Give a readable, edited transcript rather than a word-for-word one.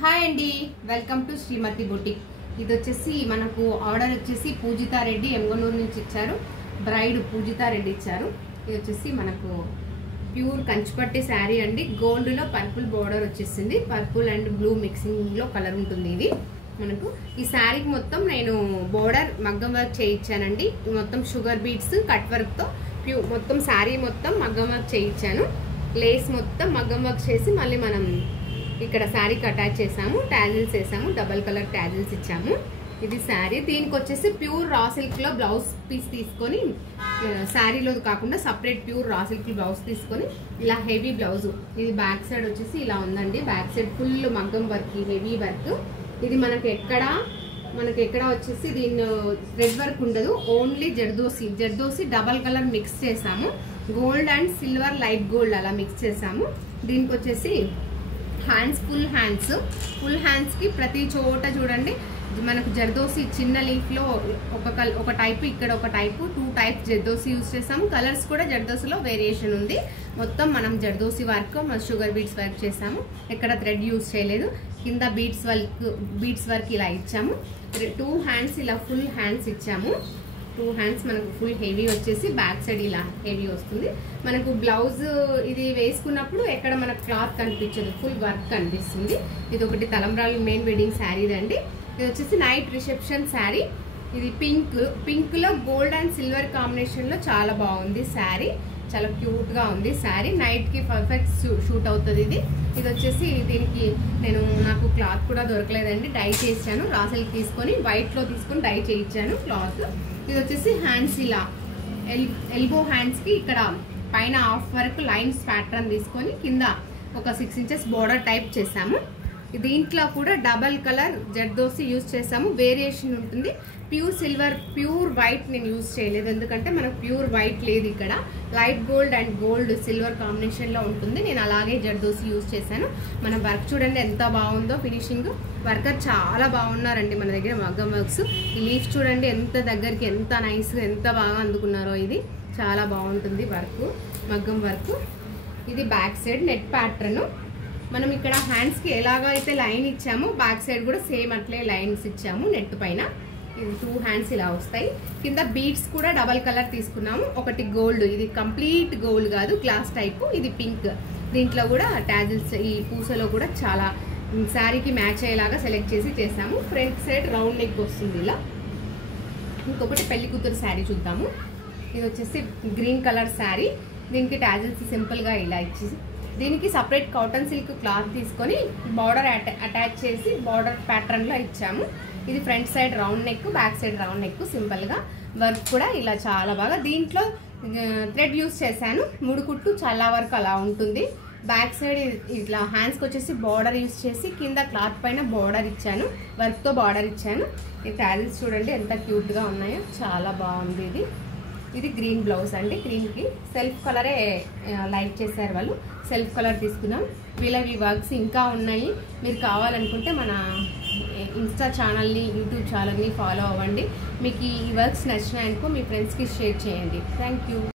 Hi అండి, welcome to Shrimati boutique. ఇది వచ్చేసి మనకు ఆర్డర్ వచ్చేసి పూజితా రెడ్డి ఎంగనూరు నుంచి ఇచ్చారు. బ్రైడ్ పూజితా రెడ్డి ఇచ్చారు. ఇది వచ్చేసి మనకు ప్యూర్ కంచిపట్టి శారీ అండి. గోల్డ్ లో పర్పుల్ బోర్డర్ వచ్చేసింది. పర్పుల్ అండ్ బ్లూ మిక్సింగ్ లో కలర్ ఉంటుంది. ఇది మనకు ఈ శారీకి మొత్తం నేను బోర్డర్ మగ్గం వర్క్ చేయించానండి. మొత్తం షుగర్ బీడ్స్ కట్ వర్క్ తో మొత్తం శారీ మొత్తం మగ్గం వర్క్ చేయించాను. లేస్ మొత్తం మగ్గం వర్క్ చేసి మళ్ళీ మనం ఇక్కడ శారీకి అటాచ్ చేసాము. టాజిల్స్ వేసాము, డబల్ కలర్ టాజిల్స్ ఇచ్చాము. ఇది శారీ. దీనికి వచ్చేసి ప్యూర్ రా సిల్క్ లో బ్లౌజ్ పీస్ తీసుకొని, శారీలో కాకుండా separate pure raw silk blouse తీసుకొని ఇలా హెవీ బ్లౌజ్. ఇది బ్యాక్ సైడ్ వచ్చేసి ఇలా ఉందండి. బ్యాక్ సైడ్ ఫుల్ మగ్గం వర్క్, హెవీ వర్క్. ఇది మనకి ఎక్కడ వచ్చేసి దీన్ని థ్రెడ్ వర్క్ ఉండదు. Only zardozi double colour mix చేసాము. Gold and silver light gold అలా మిక్స్ చేసాము. దీనికి వచ్చేసి హ్యాండ్స్, ఫుల్ హ్యాండ్స్ కి ప్రతి చోట చూడండి మనకు జర్దోసి చిన్న లీఫ్ లో ఒక టైపు, ఇక్కడ ఒక టైపు, 2 టైప్స్ జర్దోసి యూజ్ చేసాము. కలర్స్ కూడా జర్దోసిలో వేరియేషన్ ఉంది. మొత్తం మనం zardozi work, sugar beads work చేసాము. ఎక్కడ థ్రెడ్ యూజ్ చేయలేదు. కింద బీడ్స్ వర్క్ ఇలా ఇచ్చాము. 2 హ్యాండ్స్ ఇలా ఫుల్ హ్యాండ్స్ ఇచ్చాము. 2 హ్యాండ్స్ మనకు ఫుల్ హెవీ వచ్చేసి బ్యాక్ సైడ్ ఇలా హెవీ వస్తుంది. మనకు బ్లౌజ్ ఇది వేసుకున్నప్పుడు ఎక్కడ మనకు క్లాత్ కనిపించదు, ఫుల్ వర్క్ కనిపిస్తుంది. ఇది ఒకటి తలంబ్రాలు మెయిన్ వెడ్డింగ్ శారీ అండి. ఇది వచ్చేసి నైట్ రిసెప్షన్ శారీ. ఇది పింక్ లో గోల్డ్ అండ్ సిల్వర్ కాంబినేషన్ లో చాలా బాగుంది శారీ. చాలా క్యూట్ గా ఉంది శారీ. నైట్ కి పర్ఫెక్ట్ షూట్ అవుతుంది. ఇది వచ్చేసి దీనికి నాకు క్లాత్ కూడా దొరకలేదండి. డై చేశాను. రాసెల్ తీసుకొని వైట్ లో తీసుకొని డై చేయించాను క్లాత్. ఇది వచ్చేసి హ్యాండ్స్ ఇలా ఎల్బో హ్యాండ్స్ కి ఇక్కడ పైన హాఫ్ వర్క్ లైన్స్ ప్యాటర్న్ తీసుకొని కింద ఒక 6 ఇంచెస్ బోర్డర్ టైప్ చేసాము. దీంట్లో కూడా డబల్ కలర్ జర్దోసి యూజ్ చేసాము. వేరియేషన్ ఉంటుంది. ప్యూర్ సిల్వర్, ప్యూర్ వైట్ నేను యూజ్ చేయలేదు, ఎందుకంటే మనకు ప్యూర్ వైట్ లేదు. ఇక్కడ light gold and gold silver combination లో ఉంటుంది. నేను అలాగే జర్దోసి యూజ్ చేశాను. మన వర్క్ చూడండి ఎంత బాగుందో. ఫినిషింగ్ వర్కర్ చాలా బాగున్నారండి మన దగ్గర మగ్గం వర్క్స్. ఈ లీఫ్ చూడండి ఎంత దగ్గరికి, ఎంత నైస్, ఎంత బాగా అందుకున్నారో. ఇది చాలా బాగుంటుంది వర్క్, మగ్గం వర్క్. ఇది బ్యాక్ సైడ్ నెట్ ప్యాటర్న్. మనం ఇక్కడ హ్యాండ్స్ కి ఎలాగో అయితే లైన్ ఇచ్చామో బ్యాక్ సైడ్ కూడా సేమ్ అట్లే లైన్స్ ఇచ్చాము నెట్ పైన. ఇది 2 హ్యాండ్స్ ఇలా వస్తాయి. కింద బీడ్స్ కూడా డబల్ కలర్ తీసుకున్నాము. ఒకటి గోల్డ్, ఇది కంప్లీట్ గోల్డ్ కాదు, గ్లాస్ టైపు. ఇది పింక్. దీంట్లో కూడా టాజిల్స్ ఈ పూసలో కూడా చాలా శారీకి మ్యాచ్ అయ్యేలాగా సెలెక్ట్ చేసి చేసాము. ఫ్రంట్ సైడ్ రౌండ్ నెక్ వస్తుంది ఇలా. ఇంకొకటి పెళ్లి కూతురు శారీ చూద్దాము. ఇది వచ్చేసి గ్రీన్ కలర్ శారీ. దీనికి టాజిల్స్ సింపుల్ గా ఇలా ఇచ్చేసి దీనికి సపరేట్ కాటన్ సిల్క్ క్లాత్ తీసుకొని బార్డర్ అటాచ్ చేసి బార్డర్ ప్యాటర్న్ లో ఇచ్చాము. ఇది front side round neck, back side round neck. Simple గా వర్క్ కూడా ఇలా చాలా బాగా. దీంట్లో థ్రెడ్ యూజ్ చేశాను. 3 కుట్టు చాలా వరకు అలా ఉంటుంది. బ్యాక్ సైడ్ ఇట్లా హ్యాండ్స్కి వచ్చేసి బార్డర్ యూజ్ చేసి కింద క్లాత్ పైన బార్డర్ ఇచ్చాను, వర్క్ తో బార్డర్ ఇచ్చాను. ఈ టాజిల్స్ చూడండి ఎంత క్యూట్ గా ఉన్నాయో, చాలా బాగుంది. ఇది గ్రీన్ బ్లౌజ్ అండి. గ్రీన్ కి సెల్ఫ్ కలరే లైక్ చేశారు వాళ్ళు. సెల్ఫ్ కలర్ తీసుకున్నాం. వీళ్ళవి వర్క్స్ ఇంకా ఉన్నాయి. మీరు కావాలనుకుంటే మన ఇన్స్టా ఛానల్ని, యూట్యూబ్ ఛానల్ని ఫాలో అవ్వండి. మీకు ఈ వర్క్స్ నచ్చినాయనుకో మీ ఫ్రెండ్స్కి షేర్ చేయండి. Thank you.